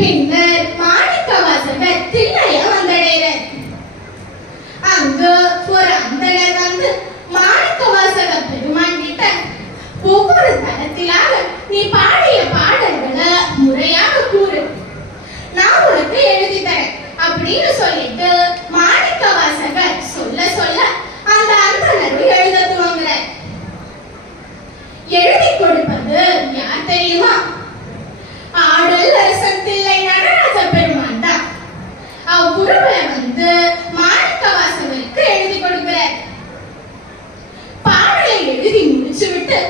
பின்னர் மாணிக்கவாசகர் தில்லையை வந்தடைகிறார். அங்கு ஒரு அந்தணர் வந்து மாணிக்கவாசக பெருமான் கிட்ட, ஒவ்வொரு தளத்திலாக நீ பாடிய பாடல்களை முறையாக கூறு, நான் உனக்கு எழுதி தரேன் அப்படின்னு சொல்லிட்டு மாணிக்கவாசகர் சொல்ல சொல்ல அந்த அந்தணரும் எழுத துவங்குறார். எழுதி கொடுப்பது யார் தெரியுமா? ஆடல் அரசன் தில்லை நடராஜ பெருமான் தான். அவ்வுருவ வந்து மாணிக்கவாசகருக்கு எழுதி கொடுக்கிறார். பாடலை எழுதி முடிச்சு விட்டு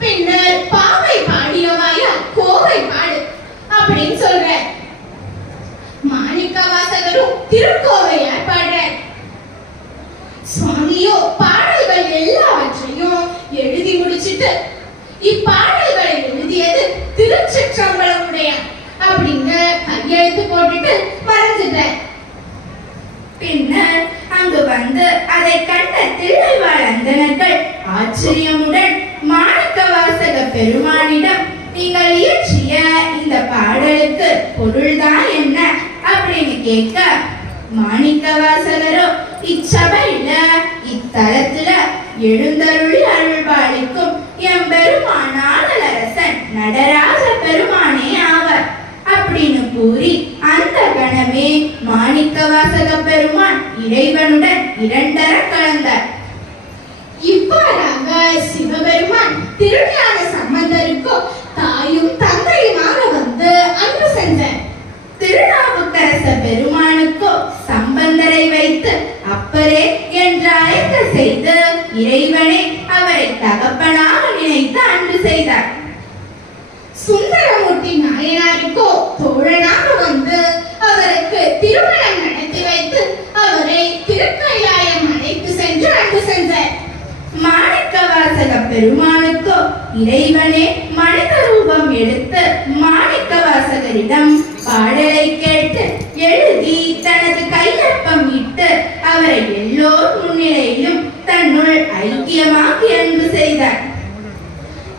பின்னர் பாவை பாடியவாயா கோவை பாடு அப்படின்னு சொல்றார். மாணிக்கவாசகரும் திருக்கோவையார் பாடுறார். சுவாமியோ பாடல்கள் எல்லாவற்றையும் எழுதி முடிச்சிட்டு, இப்பாடல்களை எழுதியது திருச்சிற்றம்பலமுடையார் அப்படின்னு கையெழுத்து போட்டுட்டு மறைஞ்சிட்டார். பின்னர் அங்கு வந்து அதை கண்ட தில்லைவாழ் அந்தணர்கள் ஆச்சரியமுடன் மாணிக்கவாசக பெருமானிடம், நீங்கள் இயற்றிய இந்த பாடலுக்கு பொருள்தான் என்ன அப்படின்னு கேட்க, மாணிக்கவாசகரோ இச்சபையில இத்தலத்துல எழுந்தருளி அருள்பாலிக்கும் எம்பெருமான் ஆடலரசன் நடராஜ பெருமானே ஆவர் அப்படின்னு கூறி அந்த கணமே மாணிக்கவாசக பெருமான் இறைவனுடன் இரண்டர கலந்தார். இவ்வாறாக சிவபெருமான் திருஞான சம்பந்தருக்கோ தாயும் தந்தையுமாக வந்து அன்பு சென்றார். திருநாவுக்கரச பெருமானுக்கோ சம்பந்தரை வைத்து அப்பரே என்று அழைக்க செய்து இறைவனே அவரை தகப்பனாக நினைத்து அன்பு செய்தார். சுந்தரமூர்த்தி நாயனாருக்கோ தோழனாக வந்து அவருக்கு திருமணம் நடத்தி வைத்து அவரை திருக்கைலாயம் அழைத்து சென்று அன்பு சென்றார். மாணிக்கவாசக பெருமானுக்கோ இறைவனே மனித ரூபம் எடுத்து மாணிக்கவாசகரிடம் பாடலை கேட்டு எழுதி தனது கையொப்பம் இட்டு அவரை எல்லோர் முன்னிலையிலும் தன்னுள் ஐக்கியமாக்கி அன்பு செய்தார்.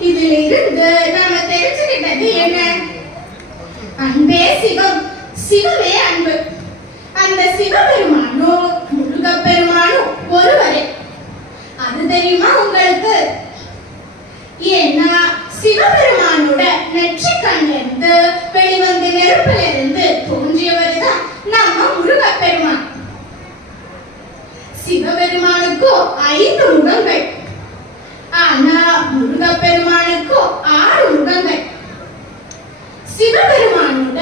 இதிலிருந்து நாம தெரிஞ்சுக்கிட்டது என்ன? அன்பே சிவம், சிவமே அன்பு. அந்த சிவபெருமானும் முருகப்பெருமானும் ஒருவரே. அது தெரியுமா உங்களுக்கு? ஏன்னா சிவபெருமானோட நெற்றிக்கண்ல இருந்து வெளிவந்து நெருப்புல இருந்து தோன்றியவர் தான் நம்ம முருகப்பெருமான். சிவபெருமானுக்கோ 5 முகங்கள், ஆனா முருகப்பெருமானுக்கோ 6 முகங்கள். சிவபெருமானோட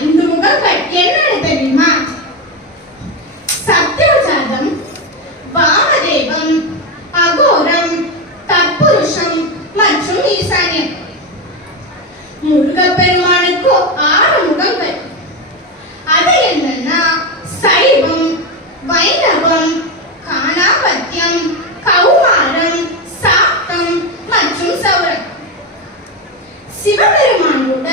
5 முகங்கள் என்னன்னு தெரியுமா? சத்யோஜாதம், வாமதேவம், அகோரம், தத்புருஷம் மற்றும் ஈசான்யம். முருகப்பெருமானுக்கோ 6 முகங்கள். அது என்னன்னா சைவம், வைணவம், காணாபத்தியம், கௌமாரம், சாக்தம் மற்றும் சௌரம். சிவபெருமானோட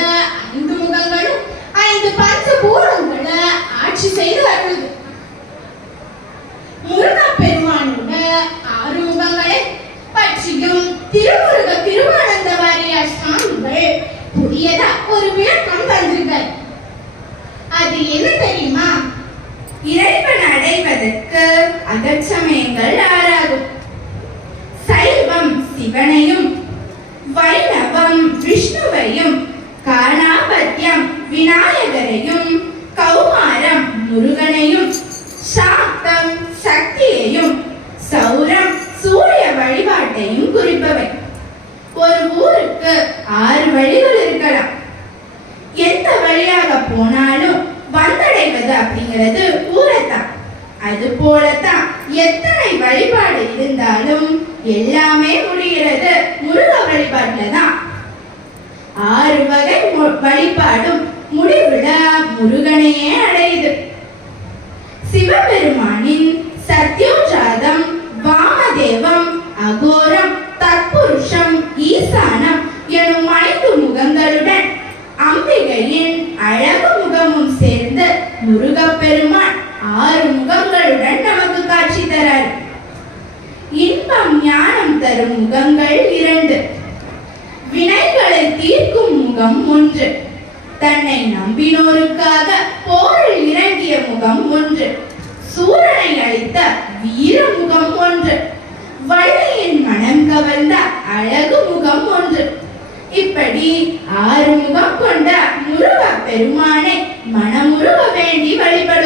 5 முகங்களும் 5 பஞ்சபூதங்களை ஆட்சி செய்து வருது. முருகப்பெருமானோட 6 முகங்களை பற்றியும் திருமுருக திருவானந்த வாரியார் சுவாமிகள் புதியதா ஒரு விளக்கம் தந்திருக்கார். அது என்ன தெரியுமா? இறைவன் அடைவதற்கு அகச்சமயங்கள் 6 ஆகும். சைவம் சிவனையும், வைணவம் விஷ்ணுவையும், காணாபத்தியம் விநாயகரையும், கௌமாரம் முருகனையும், சாக்தம் சக்தியையும், சௌரம் சூரிய வழிபாட்டையும் குறிப்பவை. ஒரு ஊருக்கு 6 வழிகள் இருக்கலாம். எந்த வழியாக போனாலும் வந்தடைவது அப்படிங்கிறது ஊரைத்தான். அது போலத்தான் எத்தனை வழிபாடு இருந்தாலும் எல்லாமே முடிகிறது முருக வழிபாட்டுல தான். 6 வகை வழிபாடும் முடிவுல முருகனையே அடையுது. சிவபெருமானின் சத்யோஜாதம், வாமதேவம், அகோரம், தத்புருஷம், ஈசானம் எனும் 5 முகங்களுடன் அம்பிகையின் அழகு முகமும் சேர்ந்து முருகப்பெருமான் 6 முகங்களுடன் நமக்கு காட்சி தரார். இன்பம் ஞானம் தரும் முகங்கள் 2, வினைகளை தீர்க்கும் முகம் 1, தன்னை நம்பினோருக்காக போரில் இறங்கிய முகம் ஒன்று, சூரனை அழித்த வீர முகம் ஒன்று, வள்ளியின் மனம் கவர்ந்த அழகு முகம் ஒன்று. இப்படி 6 முகம் கொண்ட முருகப் பெருமானை மனமுருக வேண்டி வழிபட